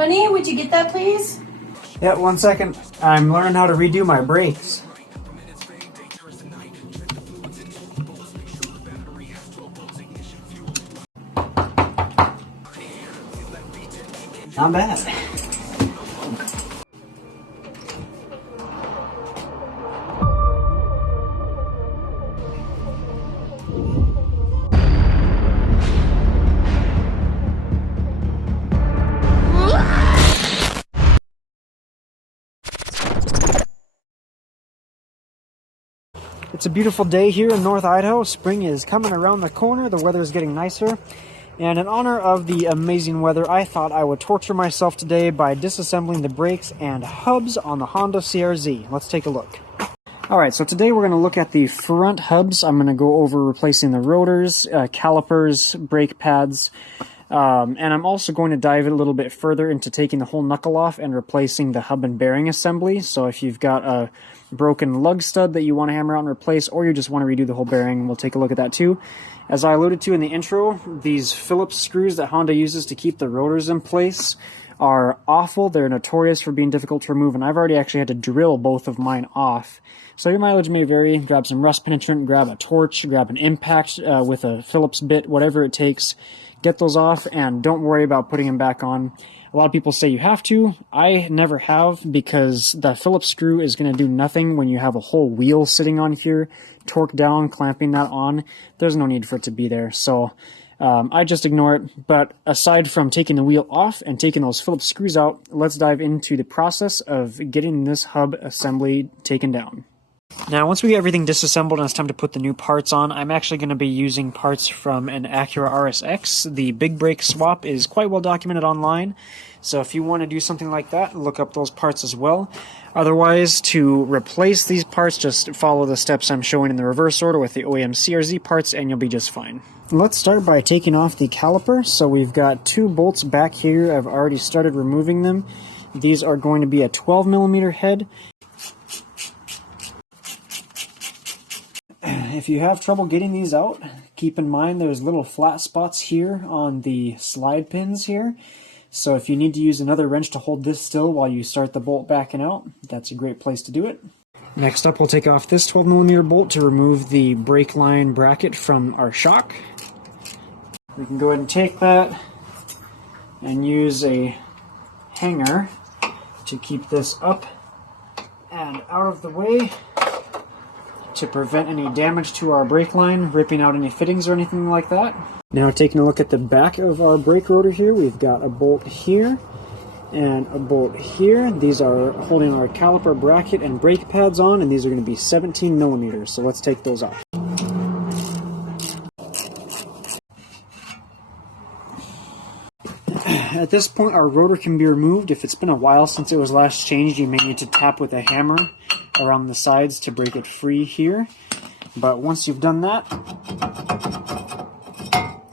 Honey, would you get that, please? Yeah, 1 second. I'm learning how to redo my brakes. Not bad. It's a beautiful day here in North Idaho. Spring is coming around the corner. The weather is getting nicer. And in honor of the amazing weather, I thought I would torture myself today by disassembling the brakes and hubs on the Honda CR-Z. Let's take a look. Alright, so today we're going to look at the front hubs. I'm going to go over replacing the rotors, calipers, brake pads, and I'm also going to dive a little bit further into taking the whole knuckle off and replacing the hub and bearing assembly. So if you've got a broken lug stud that you want to hammer out and replace, or you just want to redo the whole bearing, we'll take a look at that too. As I alluded to in the intro, these Phillips screws that Honda uses to keep the rotors in place are awful. They're notorious for being difficult to remove, and I've already actually had to drill both of mine off. So your mileage may vary. Grab some rust penetrant, grab a torch, grab an impact with a Phillips bit, whatever it takes. Get those off, and don't worry about putting them back on. A lot of people say you have to. I never have, because the Phillips screw is going to do nothing when you have a whole wheel sitting on here, torque down, clamping that on. There's no need for it to be there. So I just ignore it. But aside from taking the wheel off and taking those Phillips screws out, let's dive into the process of getting this hub assembly taken down. Now, once we get everything disassembled and it's time to put the new parts on, I'm actually going to be using parts from an Acura RSX. The big brake swap is quite well documented online, so if you want to do something like that, look up those parts as well. Otherwise, to replace these parts, just follow the steps I'm showing in the reverse order with the OEM CR-Z parts, and you'll be just fine. Let's start by taking off the caliper. So we've got 2 bolts back here. I've already started removing them. These are going to be a 12mm head. If you have trouble getting these out, keep in mind there's little flat spots here on the slide pins here. So if you need to use another wrench to hold this still while you start the bolt backing out, that's a great place to do it. Next up, we'll take off this 12mm bolt to remove the brake line bracket from our shock. We can go ahead and take that and use a hanger to keep this up and out of the way, to prevent any damage to our brake line, ripping out any fittings or anything like that. Now taking a look at the back of our brake rotor here, we've got a bolt here and a bolt here. These are holding our caliper bracket and brake pads on, and these are going to be 17mm, so let's take those off. At this point, our rotor can be removed. If it's been a while since it was last changed, you may need to tap with a hammer around the sides to break it free here. But once you've done that,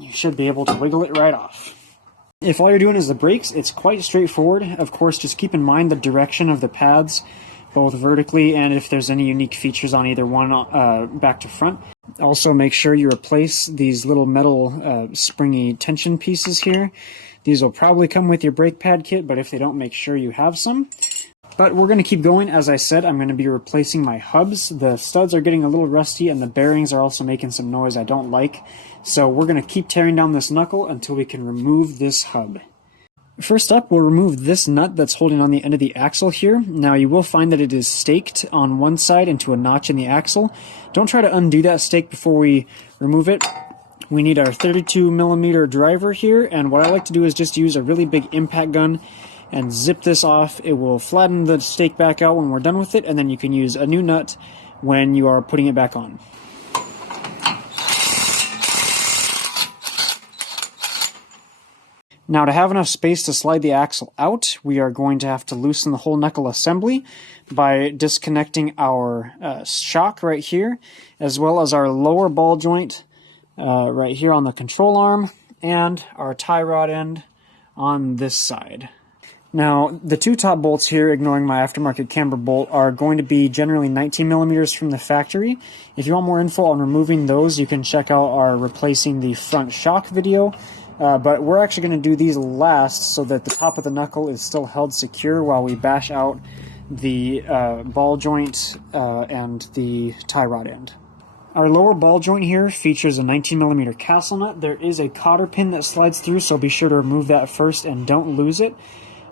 you should be able to wiggle it right off. If all you're doing is the brakes, it's quite straightforward. Of course, just keep in mind the direction of the pads, both vertically and if there's any unique features on either one back to front. Also, make sure you replace these little metal springy tension pieces here. These will probably come with your brake pad kit, but if they don't, make sure you have some. But we're going to keep going. As I said, I'm going to be replacing my hubs. The studs are getting a little rusty, and the bearings are also making some noise I don't like. So we're going to keep tearing down this knuckle until we can remove this hub. First up, we'll remove this nut that's holding on the end of the axle here. Now, you will find that it is staked on one side into a notch in the axle. Don't try to undo that stake before we remove it. We need our 32mm driver here, and what I like to do is just use a really big impact gun and zip this off. It will flatten the stake back out when we're done with it, and then you can use a new nut when you are putting it back on. Now, to have enough space to slide the axle out, we are going to have to loosen the whole knuckle assembly by disconnecting our shock right here, as well as our lower ball joint right here on the control arm, and our tie rod end on this side. Now, the 2 top bolts here, ignoring my aftermarket camber bolt, are going to be generally 19mm from the factory. If you want more info on removing those, you can check out our replacing the front shock video. But we're actually going to do these last so that the top of the knuckle is still held secure while we bash out the ball joint and the tie rod end. Our lower ball joint here features a 19mm castle nut. There is a cotter pin that slides through, so be sure to remove that first and don't lose it.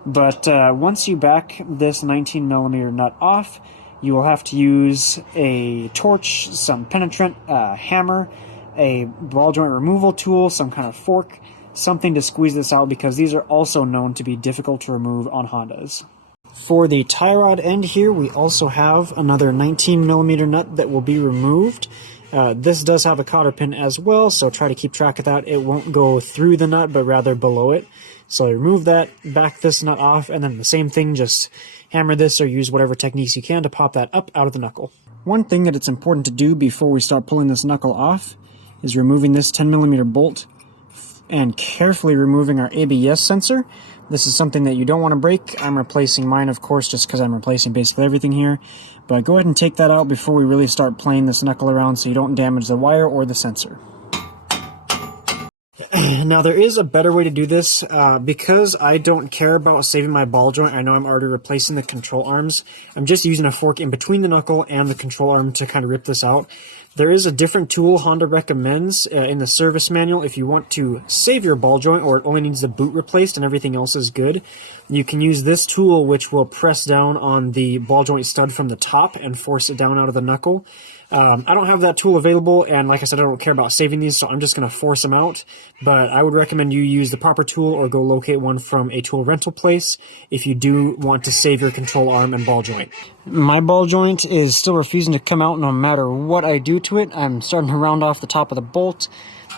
But once you back this 19mm nut off, you will have to use a torch, some penetrant, a hammer, a ball joint removal tool, some kind of fork, something to squeeze this out, because these are also known to be difficult to remove on Hondas. For the tie rod end here, we also have another 19mm nut that will be removed. This does have a cotter pin as well, so try to keep track of that. It won't go through the nut, but rather below it. So remove that, back this nut off, and then the same thing, just hammer this or use whatever techniques you can to pop that up out of the knuckle. One thing that it's important to do before we start pulling this knuckle off is removing this 10mm bolt and carefully removing our ABS sensor. This is something that you don't want to break. I'm replacing mine, of course, just because I'm replacing basically everything here. But go ahead and take that out before we really start playing this knuckle around so you don't damage the wire or the sensor. Now, there is a better way to do this. Because I don't care about saving my ball joint, I know I'm already replacing the control arms. I'm just using a fork in between the knuckle and the control arm to kind of rip this out. There is a different tool Honda recommends in the service manual if you want to save your ball joint or it only needs the boot replaced and everything else is good. You can use this tool, which will press down on the ball joint stud from the top and force it down out of the knuckle. I don't have that tool available, and like I said, I don't care about saving these, so I'm just going to force them out. But I would recommend you use the proper tool or go locate one from a tool rental place if you do want to save your control arm and ball joint. My ball joint is still refusing to come out no matter what I do to it. I'm starting to round off the top of the bolt.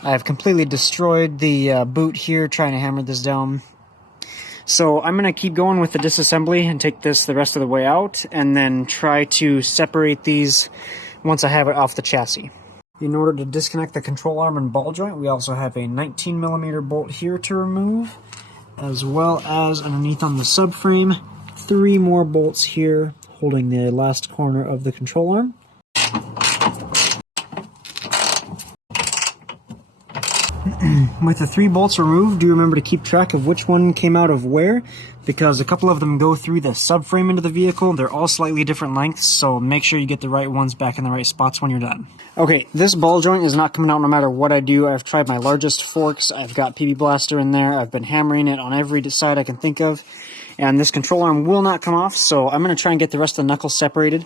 I've completely destroyed the boot here trying to hammer this down. So I'm going to keep going with the disassembly and take this the rest of the way out, and then try to separate these once I have it off the chassis. In order to disconnect the control arm and ball joint, we also have a 19mm bolt here to remove, as well as underneath on the subframe, 3 more bolts here holding the last corner of the control arm. With the 3 bolts removed, do remember to keep track of which one came out of where, because a couple of them go through the subframe into the vehicle. They're all slightly different lengths, so make sure you get the right ones back in the right spots when you're done. Okay, this ball joint is not coming out no matter what I do. I've tried my largest forks, I've got PB Blaster in there, I've been hammering it on every side I can think of, and this control arm will not come off, so I'm going to try and get the rest of the knuckles separated.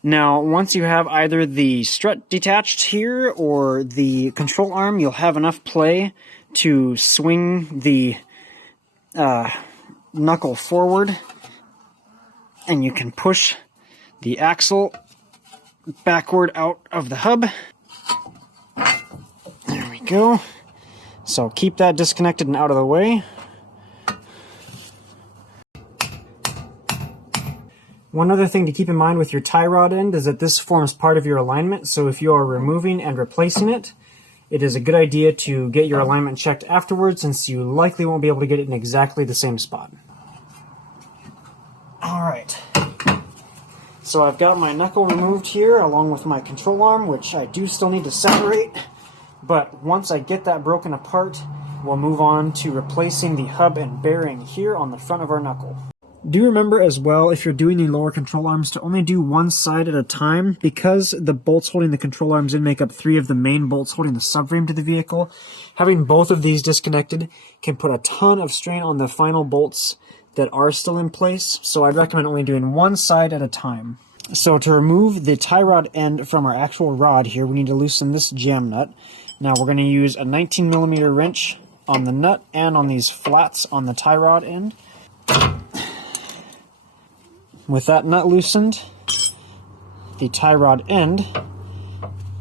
Now, once you have either the strut detached here or the control arm, you'll have enough play to swing the knuckle forward, and you can push the axle backward out of the hub. There we go. So keep that disconnected and out of the way. One other thing to keep in mind with your tie rod end is that this forms part of your alignment, so if you are removing and replacing it, it is a good idea to get your alignment checked afterwards, since you likely won't be able to get it in exactly the same spot. Alright, so I've got my knuckle removed here along with my control arm, which I do still need to separate, but once I get that broken apart, we'll move on to replacing the hub and bearing here on the front of our knuckle. Do remember as well, if you're doing the lower control arms, to only do one side at a time, because the bolts holding the control arms in make up 3 of the main bolts holding the subframe to the vehicle. Having both of these disconnected can put a ton of strain on the final bolts that are still in place, so I'd recommend only doing one side at a time. So to remove the tie rod end from our actual rod here, we need to loosen this jam nut. Now we're going to use a 19mm wrench on the nut and on these flats on the tie rod end. With that nut loosened, the tie rod end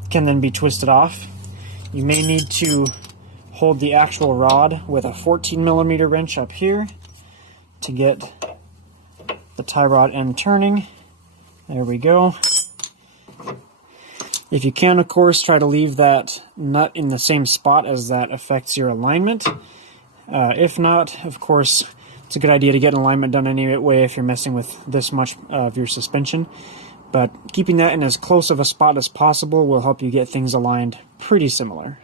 can then be twisted off. You may need to hold the actual rod with a 14mm wrench up here to get the tie rod end turning. There we go. If you can, of course, try to leave that nut in the same spot, as that affects your alignment. If not, of course, it's a good idea to get an alignment done anyway if you're messing with this much of your suspension. But keeping that in as close of a spot as possible will help you get things aligned pretty similar.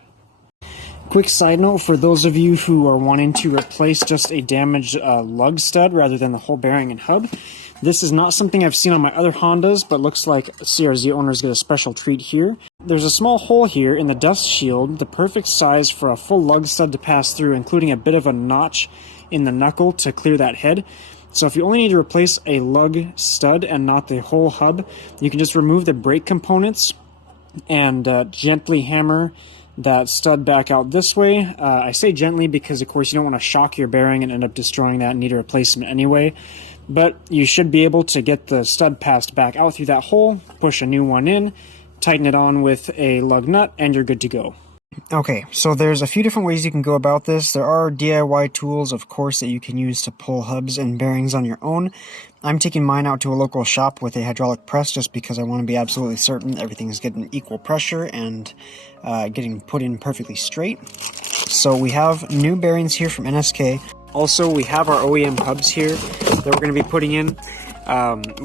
Quick side note for those of you who are wanting to replace just a damaged lug stud rather than the whole bearing and hub, this is not something I've seen on my other Hondas, but looks like CRZ owners get a special treat here. There's a small hole here in the dust shield, the perfect size for a full lug stud to pass through, including a bit of a notch in the knuckle to clear that head. So if you only need to replace a lug stud and not the whole hub, you can just remove the brake components and gently hammer that stud back out this way. I say gently because, of course, you don't want to shock your bearing and end up destroying that and need a replacement anyway. But you should be able to get the stud passed back out through that hole, push a new one in, tighten it on with a lug nut, and you're good to go. Okay, so there's a few different ways you can go about this. There are DIY tools, of course, that you can use to pull hubs and bearings on your own. I'm taking mine out to a local shop with a hydraulic press just because I want to be absolutely certain everything is getting equal pressure and getting put in perfectly straight. So we have new bearings here from NSK. Also, we have our OEM hubs here that we're going to be putting in.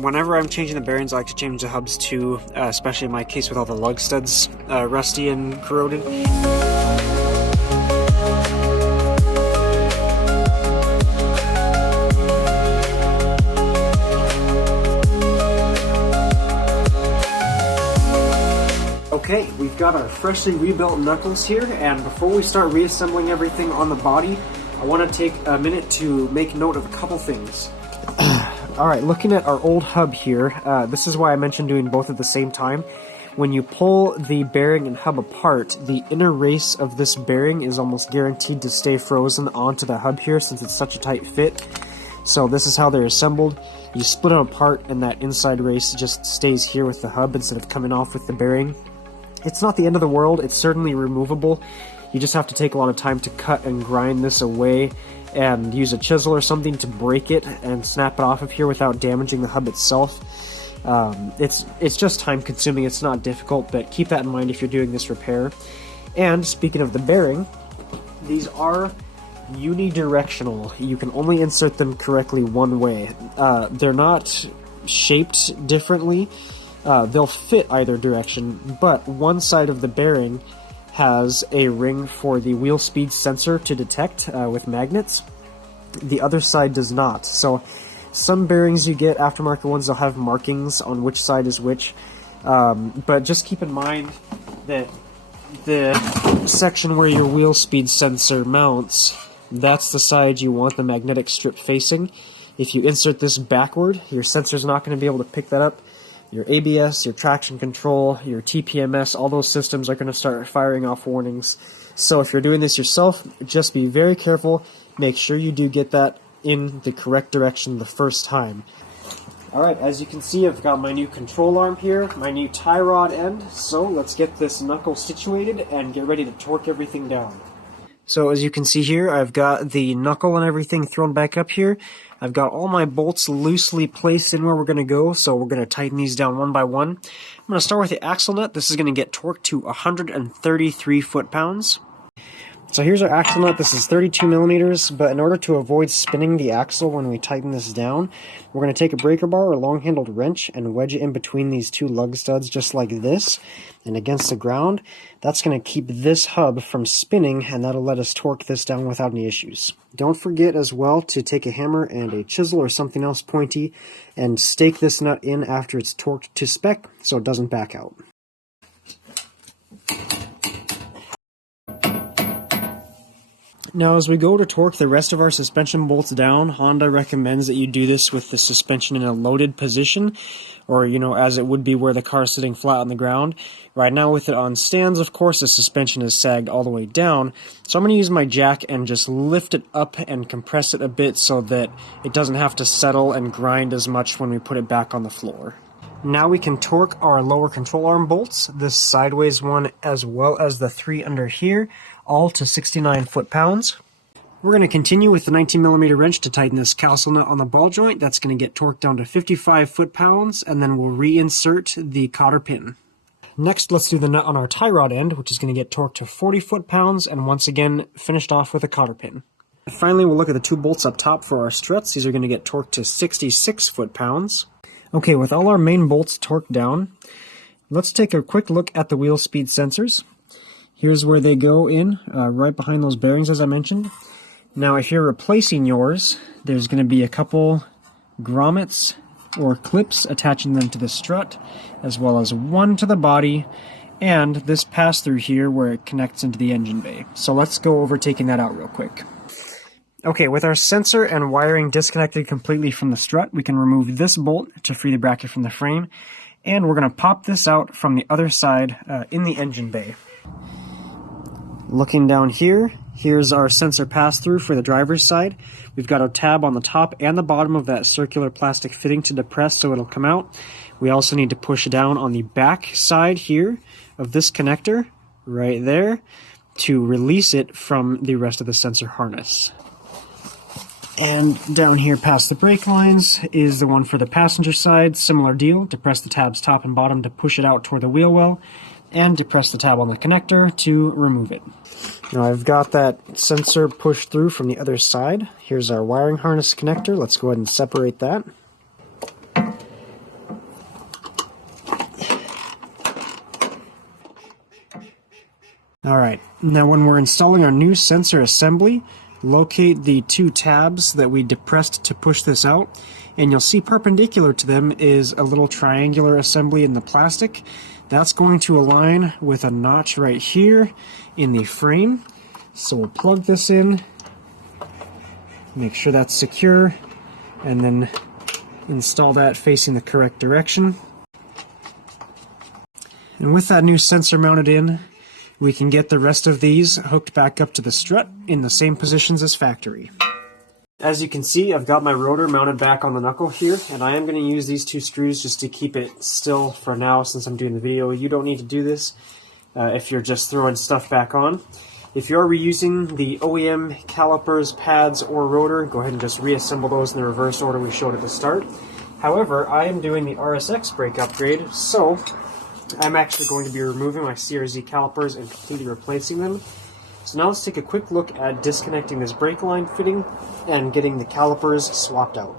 Whenever I'm changing the bearings, I like to change the hubs too, especially in my case with all the lug studs rusty and corroded. Okay, we've got our freshly rebuilt knuckles here, and before we start reassembling everything on the body, I want to take a minute to make note of a couple things. Alright, looking at our old hub here, this is why I mentioned doing both at the same time. When you pull the bearing and hub apart, the inner race of this bearing is almost guaranteed to stay frozen onto the hub here since it's such a tight fit. So this is how they're assembled. You split them apart and that inside race just stays here with the hub instead of coming off with the bearing. It's not the end of the world, it's certainly removable. You just have to take a lot of time to cut and grind this away and use a chisel or something to break it and snap it off of here without damaging the hub itself. It's just time consuming, it's not difficult, but keep that in mind if you're doing this repair. And speaking of the bearing, these are unidirectional. You can only insert them correctly one way. They're not shaped differently. They'll fit either direction, but one side of the bearing has a ring for the wheel speed sensor to detect with magnets. The other side does not. So some bearings you get, aftermarket ones, they'll have markings on which side is which. But just keep in mind that the section where your wheel speed sensor mounts, that's the side you want the magnetic strip facing. If you insert this backward, your sensor's not going to be able to pick that up. Your ABS, your traction control, your TPMS, all those systems are going to start firing off warnings. So if you're doing this yourself, just be very careful. Make sure you do get that in the correct direction the first time. Alright, as you can see, I've got my new control arm here, my new tie rod end. So let's get this knuckle situated and get ready to torque everything down. So as you can see here, I've got the knuckle and everything thrown back up here. I've got all my bolts loosely placed in where we're going to go, so we're going to tighten these down one by one. I'm going to start with the axle nut. This is going to get torqued to 133 foot-pounds. So here's our axle nut. This is 32 millimeters, but in order to avoid spinning the axle when we tighten this down, we're going to take a breaker bar or long-handled wrench and wedge it in between these two lug studs just like this and against the ground. That's going to keep this hub from spinning, and that'll let us torque this down without any issues. Don't forget as well to take a hammer and a chisel or something else pointy and stake this nut in after it's torqued to spec so it doesn't back out. Now, as we go to torque the rest of our suspension bolts down, Honda recommends that you do this with the suspension in a loaded position, or, as it would be where the car is sitting flat on the ground. Right now, with it on stands, of course, the suspension is sagged all the way down, so I'm going to use my jack and just lift it up and compress it a bit so that it doesn't have to settle and grind as much when we put it back on the floor. Now we can torque our lower control arm bolts, this sideways one as well as the three under here, all to 69 foot-pounds. We're going to continue with the 19mm wrench to tighten this cowsill nut on the ball joint. That's going to get torqued down to 55 foot-pounds, and then we'll reinsert the cotter pin. Next, let's do the nut on our tie rod end, which is going to get torqued to 40 foot-pounds, and once again, finished off with a cotter pin. Finally, we'll look at the two bolts up top for our struts. These are going to get torqued to 66 foot-pounds. Okay, with all our main bolts torqued down, let's take a quick look at the wheel speed sensors. Here's where they go in, right behind those bearings as I mentioned. Now if you're replacing yours, there's going to be a couple grommets or clips attaching them to the strut, as well as one to the body, and this pass-through here where it connects into the engine bay. So let's go over taking that out real quick. Okay, with our sensor and wiring disconnected completely from the strut, we can remove this bolt to free the bracket from the frame, and we're going to pop this out from the other side in the engine bay. Looking down here, here's our sensor pass-through for the driver's side. We've got our tab on the top and the bottom of that circular plastic fitting to depress so it'll come out. We also need to push down on the back side here of this connector, right there, to release it from the rest of the sensor harness. And down here past the brake lines is the one for the passenger side. Similar deal, depress the tabs top and bottom to push it out toward the wheel well, and depress the tab on the connector to remove it. Now I've got that sensor pushed through from the other side. Here's our wiring harness connector. Let's go ahead and separate that. Alright, now when we're installing our new sensor assembly, locate the two tabs that we depressed to push this out, and you'll see perpendicular to them is a little triangular assembly in the plastic. That's going to align with a notch right here in the frame. So we'll plug this in, make sure that's secure, and then install that facing the correct direction. And with that new sensor mounted in, we can get the rest of these hooked back up to the strut in the same positions as factory. As you can see, I've got my rotor mounted back on the knuckle here, and I am going to use these two screws just to keep it still for now since I'm doing the video. You don't need to do this if you're just throwing stuff back on. If you're reusing the OEM calipers, pads, or rotor, go ahead and just reassemble those in the reverse order we showed at the start. However, I am doing the RSX brake upgrade, so I'm actually going to be removing my CRZ calipers and completely replacing them. So now let's take a quick look at disconnecting this brake line fitting and getting the calipers swapped out.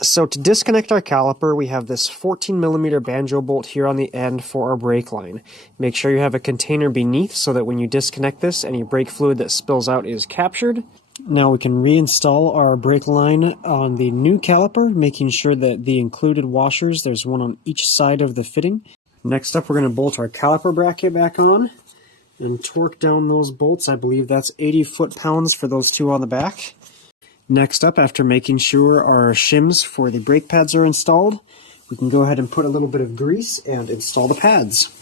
So to disconnect our caliper, we have this 14mm banjo bolt here on the end for our brake line. Make sure you have a container beneath so that when you disconnect this, any brake fluid that spills out is captured. Now we can reinstall our brake line on the new caliper, making sure that the included washers, there's one on each side of the fitting. Next up, we're going to bolt our caliper bracket back on and torque down those bolts. I believe that's 80 foot-pounds for those two on the back. Next up, after making sure our shims for the brake pads are installed, we can go ahead and put a little bit of grease and install the pads.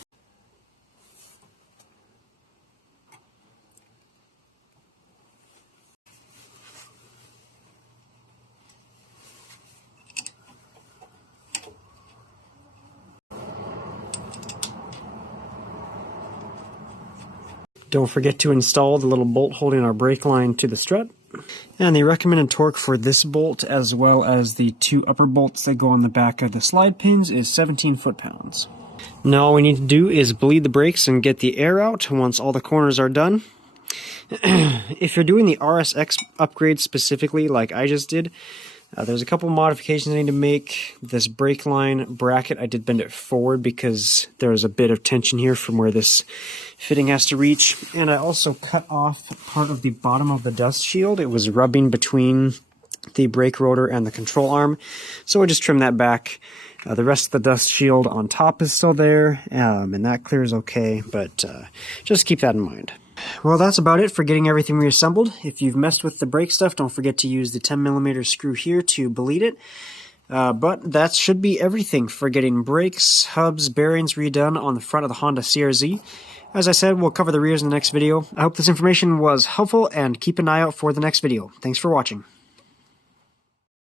Don't forget to install the little bolt holding our brake line to the strut. And the recommended torque for this bolt, as well as the two upper bolts that go on the back of the slide pins, is 17 foot-pounds. Now all we need to do is bleed the brakes and get the air out once all the corners are done. If you're doing the RSX upgrade specifically, like I just did, there's a couple modifications I need to make. This brake line bracket, I did bend it forward because there was a bit of tension here from where this fitting has to reach. And I also cut off part of the bottom of the dust shield. It was rubbing between the brake rotor and the control arm. So I just trimmed that back. The rest of the dust shield on top is still there, and that clears okay, but just keep that in mind. Well, that's about it for getting everything reassembled. If you've messed with the brake stuff, don't forget to use the 10mm screw here to bleed it. But that should be everything for getting brakes, hubs, bearings redone on the front of the Honda CRZ. As I said, we'll cover the rears in the next video. I hope this information was helpful, and keep an eye out for the next video. Thanks for watching.